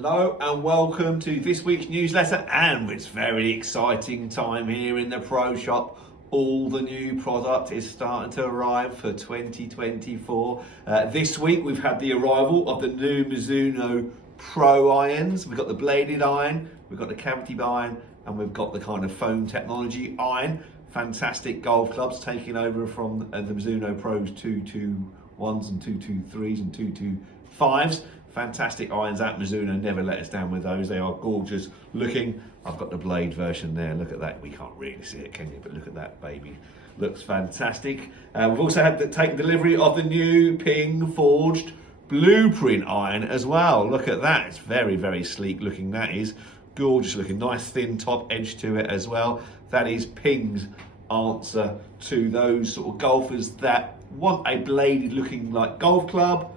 Hello and welcome to this week's newsletter, and it's very exciting time here in the Pro Shop. All the new product is starting to arrive for 2024. This week we've had the arrival of the new Mizuno Pro irons. We've got the bladed iron, we've got the cavity iron, and we've got the kind of foam technology iron. Fantastic golf clubs taking over from the Mizuno Pros 221s and 223s and 225s. Fantastic irons at Mizuno, never let us down with those. They are gorgeous looking. I've got the blade version there. Look at that. We can't really see it, can you? But look at that baby. Looks fantastic. We've also had to take delivery of the new Ping forged blueprint iron as well. Look at that. It's very, very sleek looking. That is gorgeous looking. Nice thin top edge to it as well. That is Ping's answer to those sort of golfers that want a bladed looking like golf club,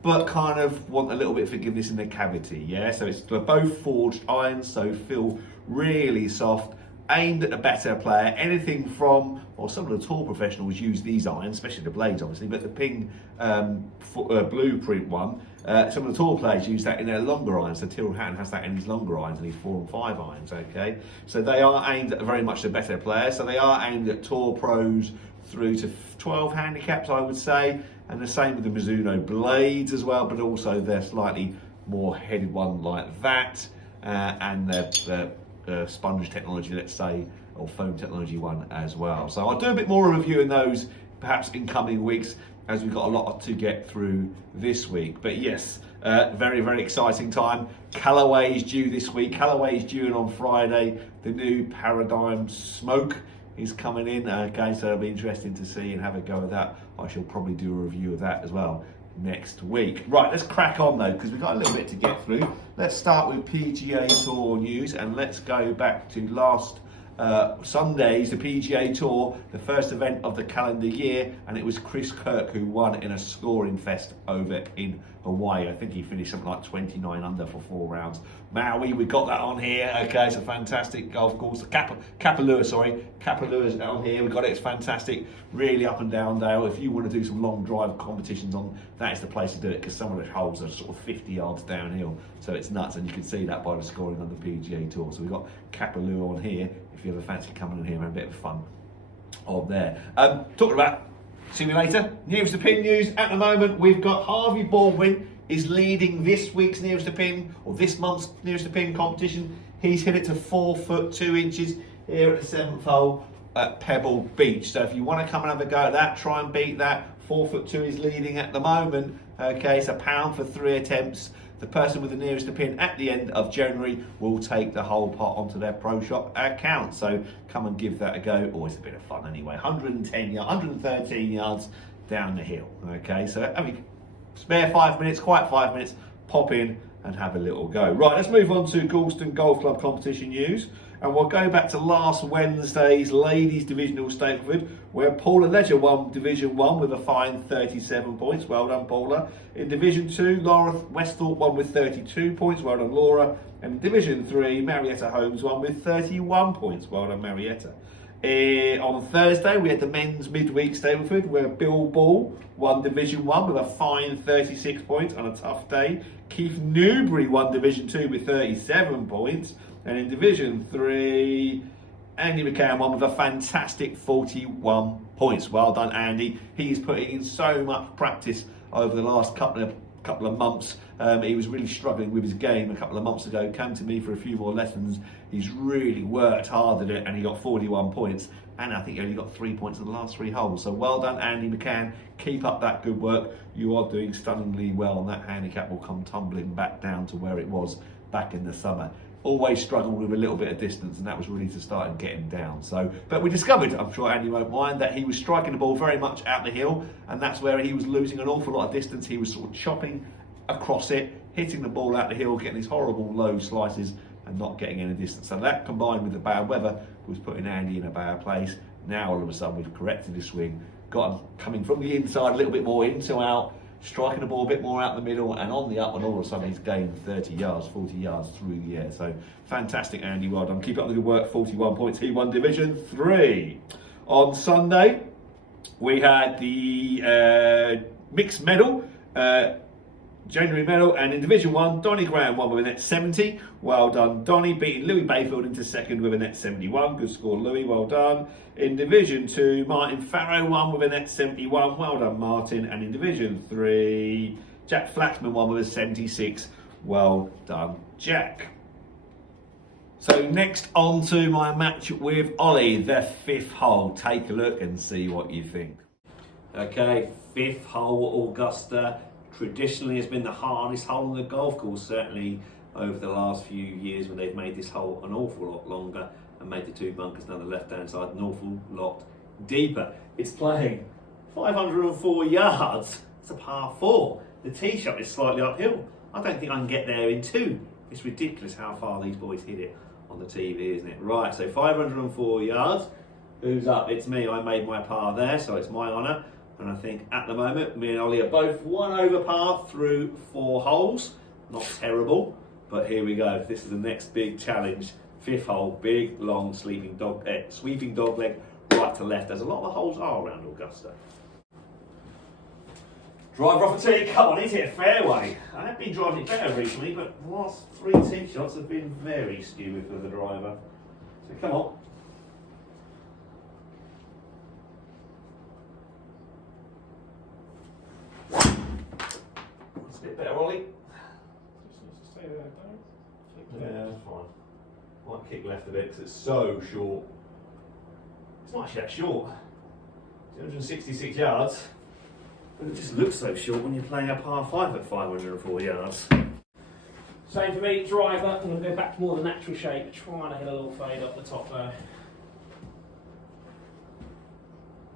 but kind of want a little bit of forgiveness in their cavity, yeah? So they're both forged irons, so feel really soft, aimed at a better player. Anything from, well, some of the tour professionals use these irons, especially the blades, obviously, but the Ping blueprint one, some of the tour players use that in their longer irons. So Tyrrell Hatton has that in his longer irons and his 4 and 5 irons, okay? So they are aimed at very much the better player. So they are aimed at tour pros through to 12 handicaps, I would say. And the same with the Mizuno blades as well, but also they're slightly more headed one like that, and the sponge technology, let's say, or foam technology one as well. So I'll do a bit more reviewing those perhaps in coming weeks, as we've got a lot to get through this week. But yes, very, very exciting time. Callaway is due this week. Callaway is due in on Friday. The new Paradigm Smoke is coming in, okay, so it'll be interesting to see and have a go at that. I shall probably do a review of that as well next week. Right, let's crack on though, because we've got a little bit to get through. Let's start with PGA Tour news, and let's go back to last Sunday's, the PGA Tour, the first event of the calendar year, and it was Chris Kirk who won in a scoring fest over in Hawaii. I think he finished something like 29 under for 4 rounds. Maui, we got that on here. Okay, it's a fantastic golf course. Kapalua on here. We got it. It's fantastic. Really up and down dale. If you want to do some long drive competitions on, that is the place to do it, because some of the holes are sort of 50 yards downhill. So it's nuts, and you can see that by the scoring on the PGA Tour. So we've got Kapalua on here, if you ever fancy coming in here and have a bit of fun on there. Talking about simulator, nearest to pin news at the moment, we've got Harvey Baldwin is leading this week's nearest to pin, or this month's nearest to pin competition. He's hit it to 4 foot 2 inches here at the 7th hole at Pebble Beach. So if you want to come and have a go at that, try and beat that. 4 foot 2 is leading at the moment. Okay, it's £1 for 3 attempts. The person with the nearest to pin at the end of January will take the whole pot onto their Pro Shop account. So come and give that a go. Always a bit of fun anyway. 113 yards down the hill. Okay, so I mean, spare 5 minutes, quiet 5 minutes, pop in and have a little go. Right, let's move on to Galston Golf Club competition news. And we'll go back to last Wednesday's Ladies Divisional Stapleford, where Paula Ledger won Division 1 with a fine 37 points. Well done, Paula. In Division 2, Laura Westthorpe won with 32 points. Well done, Laura. And in Division 3, Marietta Holmes won with 31 points. Well done, Marietta. On Thursday, we had the men's midweek Stapleford, where Bill Ball won Division 1 with a fine 36 points on a tough day. Keith Newbury won Division 2 with 37 points. And in Division 3, Andy McCann won with a fantastic 41 points. Well done, Andy. He's putting in so much practice over the last couple of months. He was really struggling with his game a couple of months ago. Came to me for a few more lessons. He's really worked hard at it, and he got 41 points. And I think he only got 3 points in the last 3 holes. So well done, Andy McCann. Keep up that good work. You are doing stunningly well, and that handicap will come tumbling back down to where it was back in the summer. Always struggled with a little bit of distance, and that was really to start and get him down. So, but we discovered, I'm sure Andy won't mind, that he was striking the ball very much out the hill, and that's where he was losing an awful lot of distance. He was sort of chopping across it, hitting the ball out the hill, getting these horrible low slices and not getting any distance. So that, combined with the bad weather, was putting Andy in a bad place. Now all of a sudden we've corrected his swing, got him coming from the inside a little bit more into out, striking the ball a bit more out the middle and on the up, and all of a sudden he's gained 30 yards, 40 yards through the air. So fantastic, Andy, well done. Keep up the good work, 41 points. He won Division 3. On Sunday, we had the mixed medal January medal, and in Division 1, Donny Graham won with a net 70. Well done, Donny, beating Louis Bayfield into second with a net 71. Good score, Louis, well done. In Division 2, Martin Farrow won with a net 71. Well done, Martin. And in Division 3, Jack Flaxman won with a 76. Well done, Jack. So next on to my match with Ollie, the 5th hole. Take a look and see what you think. Okay, 5th hole, Augusta. Traditionally has been the hardest hole on the golf course, certainly over the last few years when they've made this hole an awful lot longer and made the 2 bunkers down the left-hand side an awful lot deeper. It's playing 504 yards. It's a par 4. The tee shot is slightly uphill. I don't think I can get there in 2. It's ridiculous how far these boys hit it on the TV, isn't it? Right, so 504 yards. Who's up? It's me. I made my par there, so it's my honour. And I think at the moment, me and Ollie are both 1 over par through 4 holes. Not terrible, but here we go. This is the next big challenge. 5th hole, big, long, sweeping dog leg, right to left, as a lot of the holes are around Augusta. Driver off a tee, come on, hit a fairway. I have been driving it better recently, but the last 3 tee shots have been very skewy for the driver. So come on. That's a bit better, Ollie. Just needs to stay there, don't. Yeah, that's fine. Might kick left a bit because it's so short. It's not actually that short. 266 yards. But it just looks so short when you're playing a par 5 at 504 yards. Same for me, driver. I'm going to go back to more the natural shape, trying to hit a little fade up the top there.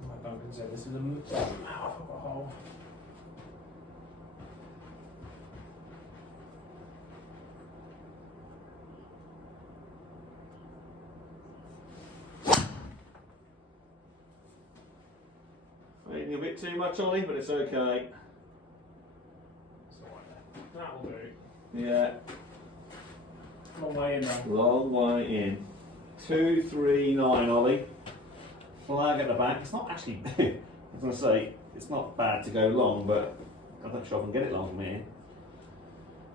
Like Duncan said, this is a mouth of a hole. Fading a bit too much, Ollie, but it's okay. It's alright there. That will do. Yeah. Long way in though. Long way in. 239, Ollie. Flag at the back. It's not actually, I was going to say, it's not bad to go long, but I'm not sure I can get it long from here.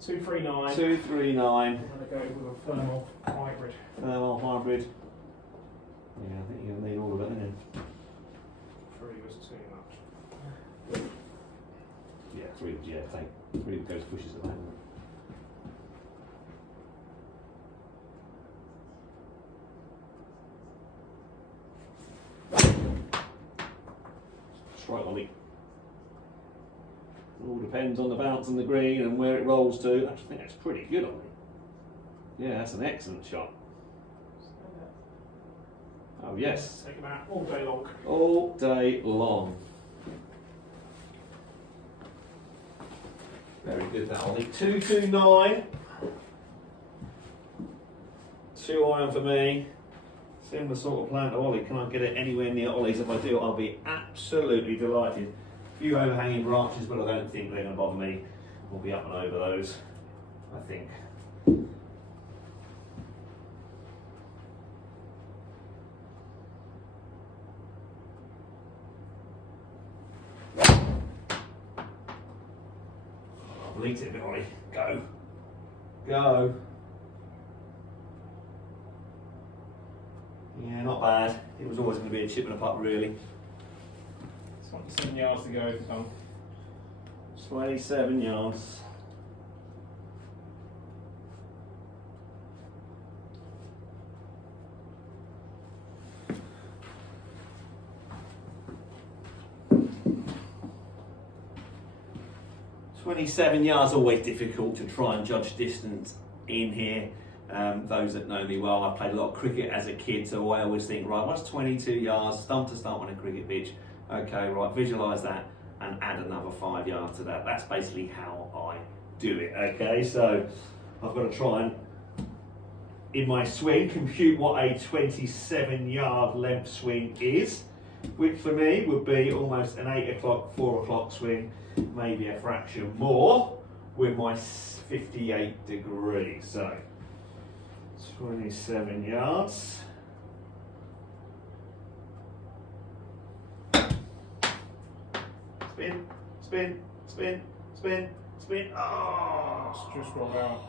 239. 239. I'm going to go with a thermal hybrid. Thermal hybrid. Yeah, I think you're going to need all of it, isn't it? 3 was too much. Yeah, 3, yeah, I think 3 goes pushes at the moment. Right, Ollie. It all depends on the bounce on the green and where it rolls to. I actually think that's pretty good, Ollie. Yeah, that's an excellent shot. Oh yes. Take them out all day long. All day long. Very good, that Ollie. 229. 2 iron for me. Similar sort of plan to Ollie. Can I get it anywhere near Ollie's? If I do, I'll be absolutely delighted. A few overhanging branches, but I don't think they're going to bother me. We'll be up and over those, I think. I've leaked it a bit, Ollie. Go. Go. Yeah, not bad. It was always going to be a chip and a putt, really. 27 yards to go, Tom. 27 yards. Always difficult to try and judge distance in here. Those that know me well, I played a lot of cricket as a kid, so I always think, right, what's 22 yards, stump to stump on a cricket pitch? Okay, right, visualise that and add another 5 yards to that. That's basically how I do it, okay? So I've got to try and, in my swing, compute what a 27-yard length swing is, which for me would be almost an 8 o'clock, 4 o'clock swing, maybe a fraction more, with my 58 degrees. So 27 yards. Spin, spin, spin, spin, Spin. Oh, It's just rolled out.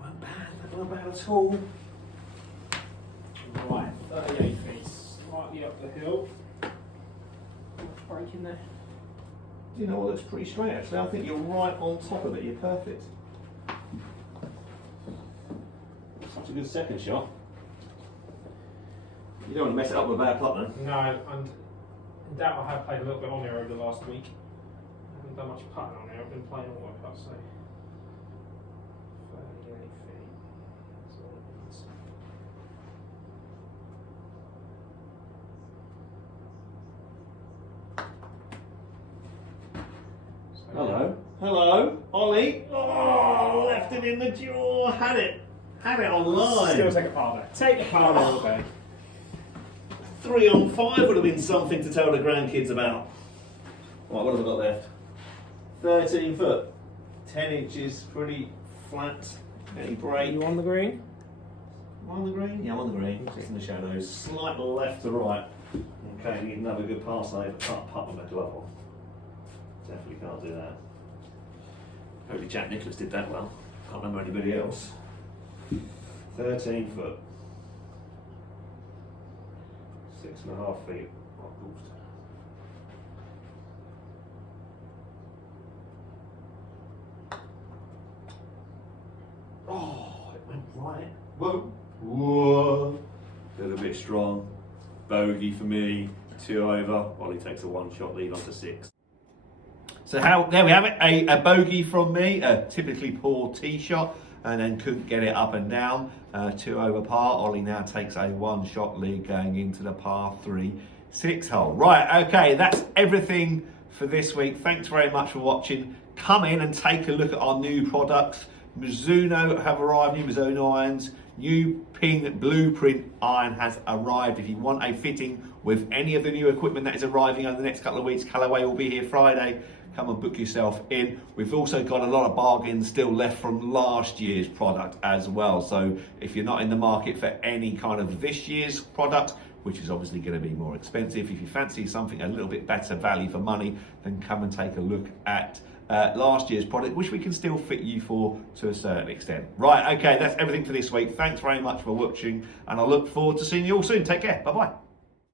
That weren't bad at all. Right, 38 feet, slightly up the hill. Much break in there. You know what, that's pretty straight actually. I think you're right on top of it, you're perfect. Such a good second shot. You don't want to mess it up with a bad putt then. No, and in doubt I have played a little bit on here over the last week. I haven't done much putting on here, I've been playing all my putts, so 38 feet. That's all it is. So, Hello. Hello. Ollie. Oh, left it in the jaw. Had it on line. Still take a par there. Take a par there all day. 3 on 5 would have been something to tell the grandkids about. Right, what have I got left? 13 foot. 10 inches, pretty flat. Any break? You on the green? Am I on the green? Yeah, I'm on the green. Just in the shadows. Slight left to right. Okay, need another good pass over. Can't putt with my glove on. Definitely can't do that. Hopefully Jack Nicklaus did that well. Can't remember anybody else. 13 foot. 6.5 feet. Oh, it went right. Whoa. Whoa. A little bit strong. Bogey for me. 2 over. Ollie takes a 1-shot lead onto 6. So there we have it. A bogey from me. A typically poor tee shot. And then couldn't get it up and down. 2 over par. Ollie now takes a 1-shot lead going into the par 3 6 hole. Right, okay, that's everything for this week. Thanks very much for watching. Come in and take a look at our new products. Mizuno have arrived, new Mizuno irons. New Ping Blueprint iron has arrived. If you want a fitting with any of the new equipment that is arriving over the next couple of weeks, Callaway will be here Friday. Come and book yourself in. We've also got a lot of bargains still left from last year's product as well. So if you're not in the market for any kind of this year's product, which is obviously going to be more expensive, if you fancy something a little bit better value for money, then come and take a look at last year's product, which we can still fit you for to a certain extent. Right, okay, that's everything for this week. Thanks very much for watching, and I look forward to seeing you all soon. Take care. Bye-bye.